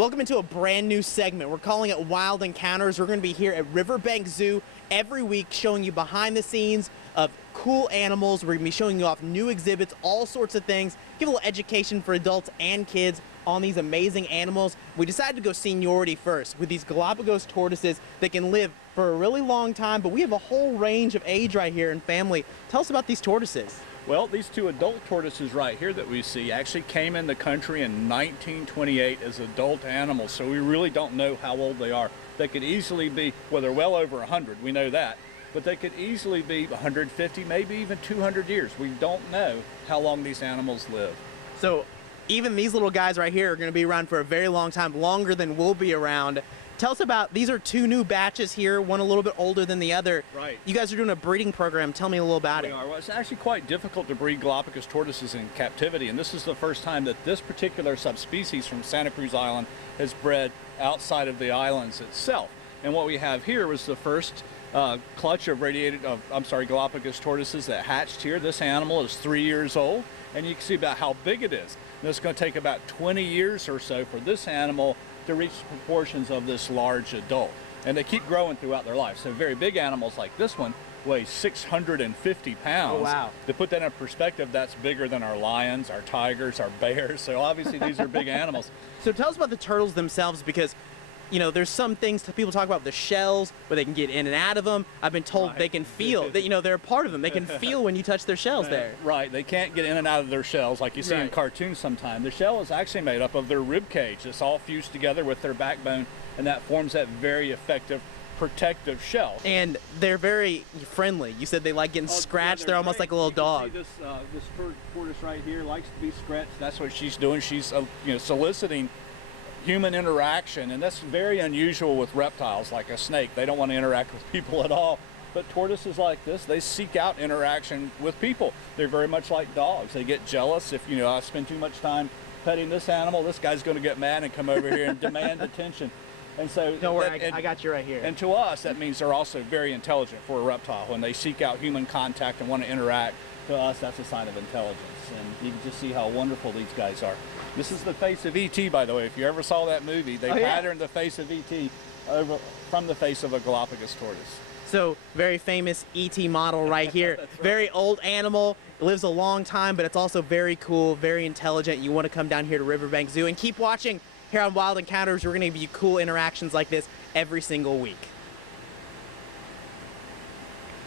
Welcome into a brand new segment. We're calling it Wild Encounters. We're going to be here at Riverbanks Zoo every week showing you behind the scenes of cool animals. We're going to be showing you off new exhibits, all sorts of things, give a little education for adults and kids on these amazing animals. We decided to go seniority first with these Galapagos tortoises that can live for a really long time, but we have a whole range of age right here and family. Tell us about these tortoises. Well, these two adult tortoises right here that we see actually came in the country in 1928 as adult animals, so we really don't know how old they are. They could easily be, well, they're well over 100, we know that, but they could easily be 150, maybe even 200 years. We don't know how long these animals live. So even these little guys right here are going to be around for a very long time, longer than we'll be around. Tell us about, these are two new batches here, one a little bit older than the other. Right. You guys are doing a breeding program. Tell me a little about it. Well, it's actually quite difficult to breed Galapagos tortoises in captivity, and this is the first time that this particular subspecies from Santa Cruz Island has bred outside of the islands itself. And what we have here was the first clutch of Galapagos tortoises that hatched here. This animal is 3 years old, and you can see about how big it is. And it's going to take about 20 years or so for this animal to reach proportions of this large adult. And they keep growing throughout their life. So very big animals like this one weigh 650 pounds. Oh, wow. To put that in perspective, that's bigger than our lions, our tigers, our bears. So obviously these are big animals. So tell us about the turtles themselves, because you know, there's some things that people talk about, the shells, where they can get in and out of them. I've been told they can feel that, you know, they're a part of them. They can feel when you touch their shells there. Right, they can't get in and out of their shells like you see in cartoons sometimes. The shell is actually made up of their rib cage. It's all fused together with their backbone, and that forms that very effective protective shell. And they're very friendly. You said they like getting scratched. They're almost like a little dog. This tortoise right here likes to be scratched. That's what she's doing. She's soliciting human interaction, and that's very unusual with reptiles like a snake. They don't want to interact with people at all. But tortoises like this, they seek out interaction with people. They're very much like dogs. They get jealous if, I spend too much time petting this animal, this guy's going to get mad and come over here and demand attention. And so don't worry, I got you right here. And to us, that means they're also very intelligent for a reptile. When they seek out human contact and want to interact, to us, that's a sign of intelligence. And you can just see how wonderful these guys are. This is the face of E.T., by the way. If you ever saw that movie, they patterned the face of E.T. over from the face of a Galapagos tortoise. So, very famous E.T. model right here. Right. Very old animal. It lives a long time, but it's also very cool, very intelligent. You want to come down here to Riverbanks Zoo and keep watching here on Wild Encounters. We're going to give you cool interactions like this every single week.